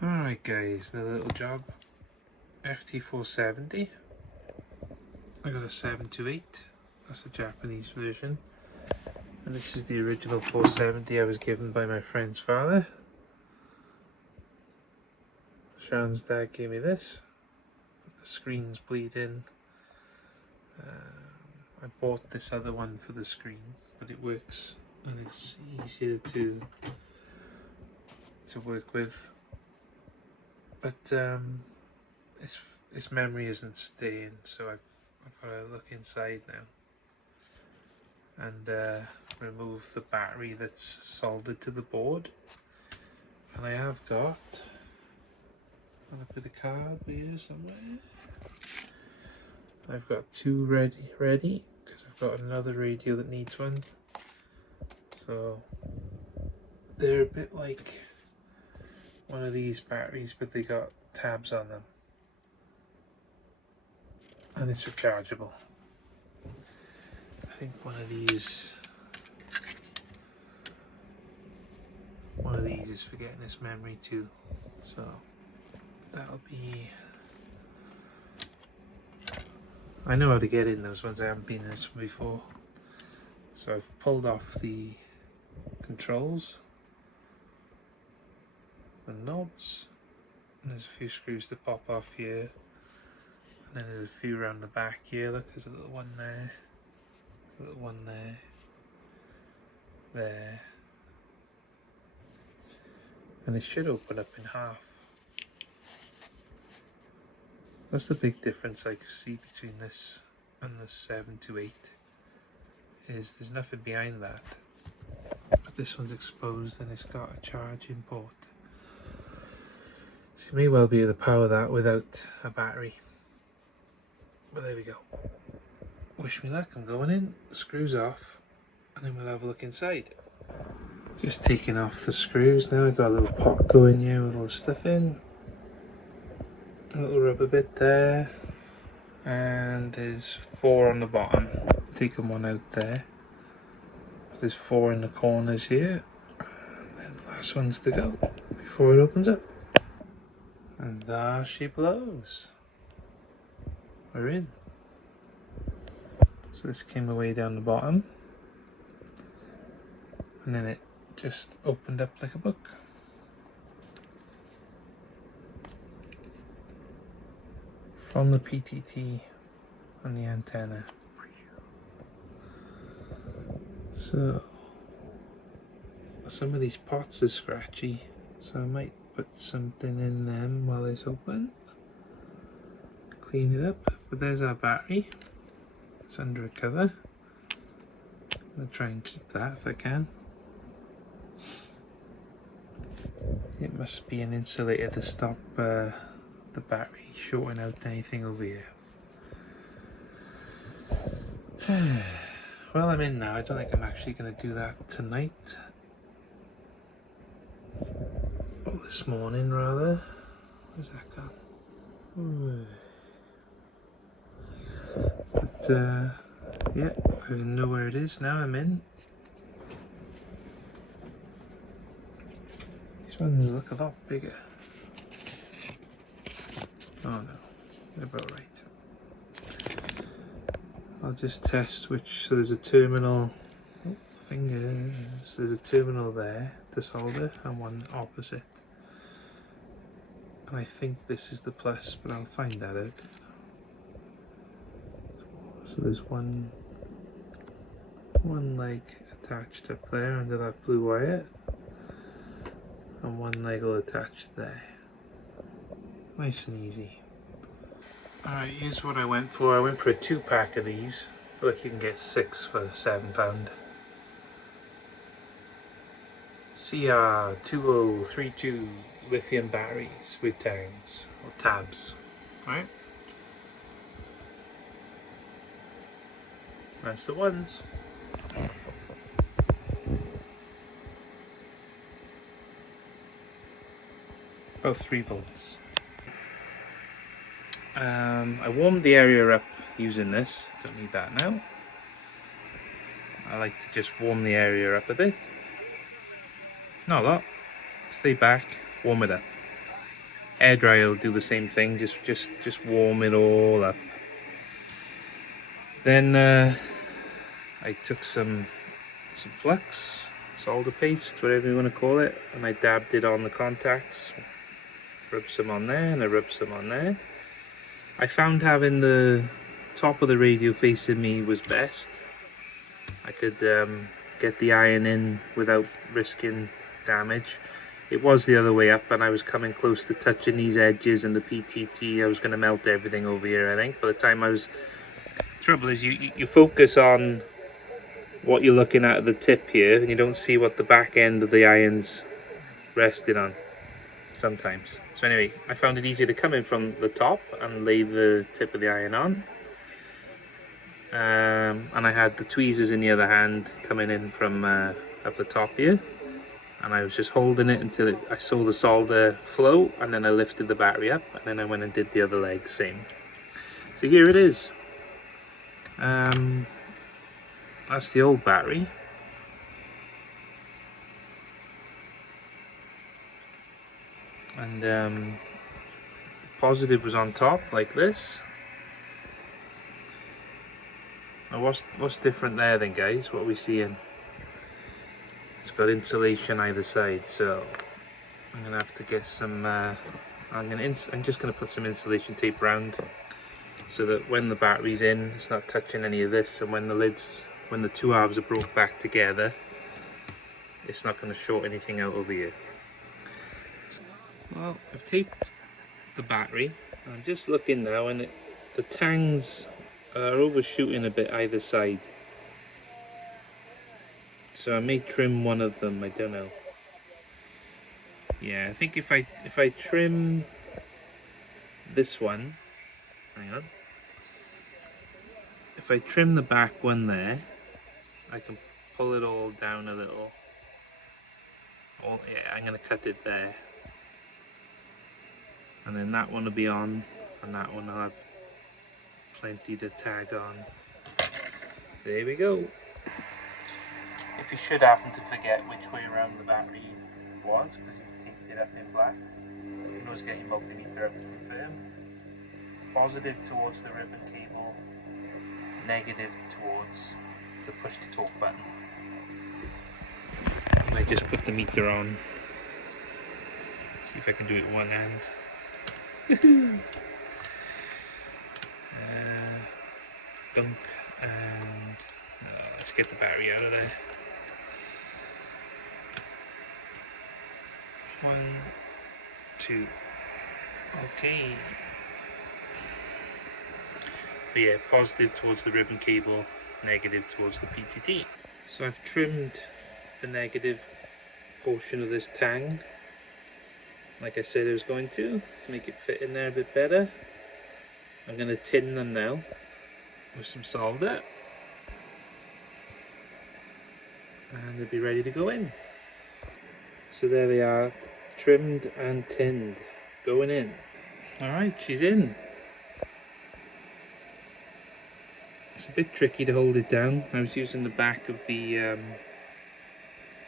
Alright guys, another little job. FT470. I got a 728. That's a Japanese version. And this is the original 470 I was given by my friend's father. Sean's dad gave me this. The screen's bleeding. I bought this other one for the screen, but it works and it's easier to work with. But its memory isn't staying, so I've got to look inside now and remove the battery that's soldered to the board. And I have got a bit of card here somewhere. I've got two ready because I've got another radio that needs one. So they're a bit like one of these batteries, but they got tabs on them, and it's rechargeable. I think one of these is for getting this memory too, so that'll be. I know how to get in those ones. I haven't been in this one before, so I've pulled off the controls, the knobs, and there's a few screws to pop off here, and then there's a few around the back here. Look, there's a little one there, a little one there, and it should open up in half. That's the big difference I see between this and the 728, is there's nothing behind that, but this one's exposed and it's got a charging port. So you may well be able to power that without a battery. But there we go. Wish me luck, I'm going in, screws off, and then we'll have a look inside. Just taking off the screws now. I've got a little pot going here with all the stuff in. A little rubber bit there. And there's 4 on the bottom. Taking one out there. There's 4 in the corners here. And the last one's to go before it opens up. And there she blows. We're in. So this came away down the bottom, and then it just opened up like a book. From the PTT on the antenna. So some of these pots are scratchy, so I might put something in them while it's open. Clean it up. But there's our battery. It's under a cover. I'm going to try and keep that if I can. It must be an insulator to stop the battery shorting out anything over here. Well, I'm in now. I don't think I'm actually going to do that tonight. Or this morning, rather. Where's that gone? But yeah, I know where it is now. I'm in. These ones look a lot bigger. Oh no, they're about right. I'll just test which. So there's a terminal. Oh, fingers. So there's a terminal there to solder and one opposite. And I think this is the plus, but I'll find that out. So there's one leg attached up there under that blue wire, and one leg will attach there. Nice and easy. Alright, here's what I went for. I went for a 2-pack of these. Look, you can get 6 for £7. CR2032 lithium batteries with tangs or tabs. Right? That's the ones. About 3 volts. I warmed the area up using this. Don't need that now. I like to just warm the area up a bit. Not a lot. Stay back, warm it up. Air dryer will do the same thing, just warm it all up. Then I took some flux, solder paste, whatever you want to call it, and I dabbed it on the contacts. Rubbed some on there, and I rubbed some on there. I found having the top of the radio facing me was best. I could get the iron in without risking damage. It was the other way up, and I was coming close to touching these edges and the PTT. I was going to melt everything over here, I think. By the time I was... Trouble is, you focus on what you're looking at the tip here, and you don't see what the back end of the iron's resting on sometimes. So anyway, I found it easier to come in from the top and lay the tip of the iron on. And I had the tweezers in the other hand coming in from up the top here. And I was just holding it until I saw the solder flow, and then I lifted the battery up, and then I went and did the other leg, same. So here it is. That's the old battery. And positive was on top like this. Now what's different there then, guys? What are we seeing? It's got insulation either side, so I'm gonna have to get some. I'm just gonna put some insulation tape around so that when the battery's in, it's not touching any of this, and when the two halves are brought back together, it's not going to short anything out over here. Well, I've taped the battery. I'm just looking now, and the tangs are overshooting a bit either side. So I may trim one of them, I don't know. Yeah, I think if I trim this one, hang on. If I trim the back one there, I can pull it all down a little. Oh yeah, I'm gonna cut it there. And then that one will be on, and that one will have plenty to tag on. There we go. If you should happen to forget which way around the battery was, because you've taped it up in black, you can always get your multimeter up to confirm. Positive towards the ribbon cable, negative towards the push to talk button. I just put the meter on. See if I can do it with one hand. Dunk, and let's get the battery out of there. 1, 2. Okay. But yeah, positive towards the ribbon cable, negative towards the PTT. So I've trimmed the negative portion of this tang, like I said I was going to make it fit in there a bit better. I'm going to tin them now with some solder, and they'll be ready to go in. So there they are, trimmed and tinned, going in. Alright, she's in. It's a bit tricky to hold it down. I was using the back of the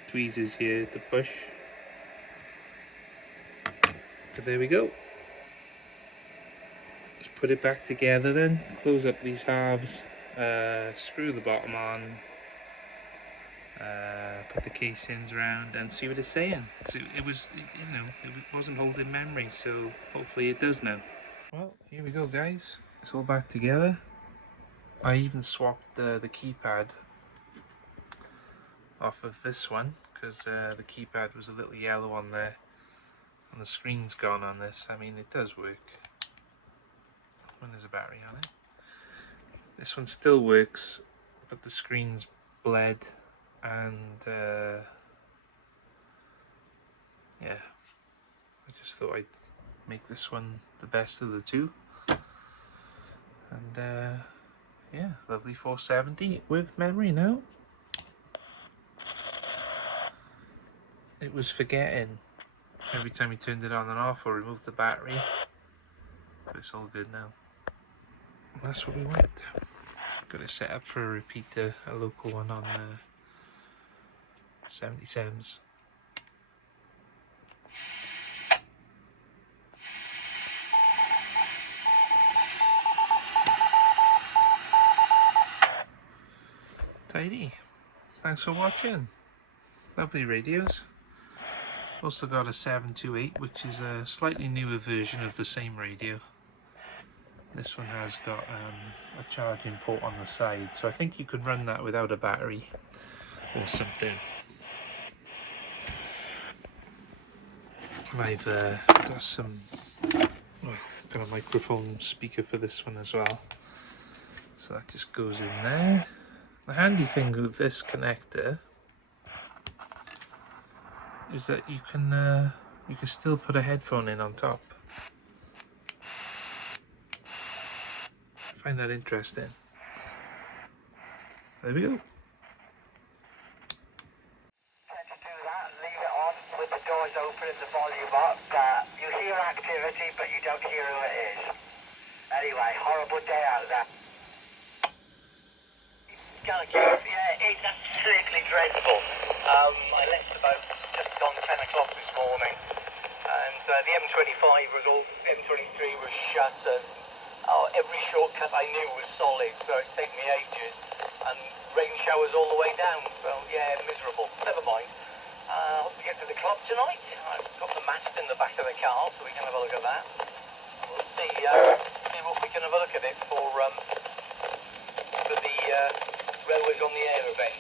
tweezers here to push. But there we go. Just put it back together then, close up these halves, screw the bottom on, put the casings around and see what it's saying. Because it wasn't holding memory, so hopefully it does now. Well, here we go guys, it's all back together. I even swapped the keypad off of this one, because the keypad was a little yellow on there and the screen's gone on this. I mean, it does work when there's a battery on it. This one still works, but the screen's bled, and yeah, I just thought I'd make this one the best of the two. And yeah, lovely 470 with memory now. It was forgetting every time you turned it on and off or removed the battery, but it's all good now. That's what we want. Got it set up for a repeater, a local one on 77s. Alrighty, thanks for watching. Lovely radios. Also got a 728, which is a slightly newer version of the same radio. This one has got a charging port on the side, so I think you could run that without a battery or something. I've got some, well, got a microphone speaker for this one as well, so that just goes in there. The handy thing with this connector is that you can still put a headphone in on top. I find that interesting. There we go. To do that, leave it on with the doors open and the volume up. You hear activity, but you don't hear who it is. Anyway, horrible day out there. Yeah, it's absolutely dreadful. I left about just on 10 o'clock this morning, and the M25 was all, M23 was shut, and every shortcut I knew was solid, so it took me ages, and rain showers all the way down, so yeah, miserable. Never mind. Hope to get to the club tonight. I've got the mast in the back of the car, so we can have a look at that. We'll see what we can have a look at it for the railways on the air event.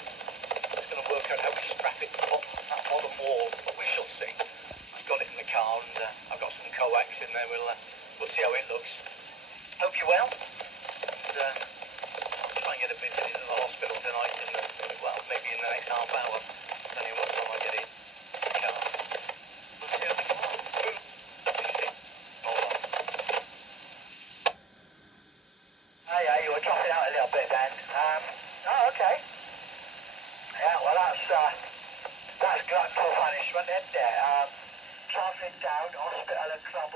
Just going to work out how we strap it to that bottom wall, but we shall see. I've got it in the car, and I've got some coax in there. We'll see how it looks. Hope you're well. And, I'll try and get a visit into the hospital tonight, well, maybe in the next half hour. Depending on what time I get in the car. We'll see how we go. Hold on. Hey, you were dropping out a little bit then. Oh, okay. Yeah, well, that's grateful punishment, isn't it? Travelling down, hospital and club